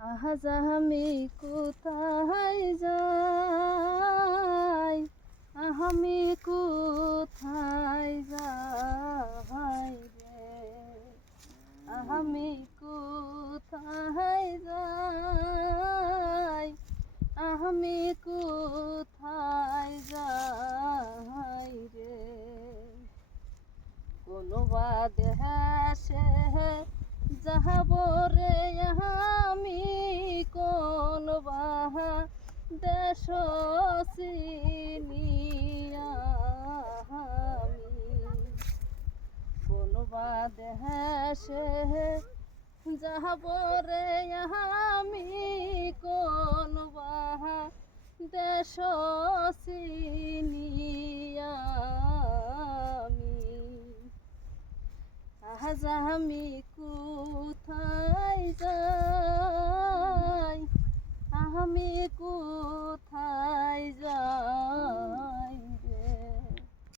আজ আমি কোথায় যাই, আমি কোথায় যাই রে, আমি কোথায় যাই, আমি কোথায় যাই রে। কোনো বা দেশে যাহব রে আমি, কোন বা দেশ চিনিয়া আমি, কোন বা দেশে যাহব রে আমি, কোন বা দেশ চিনিয়া আমি, আজ আমি কোথায়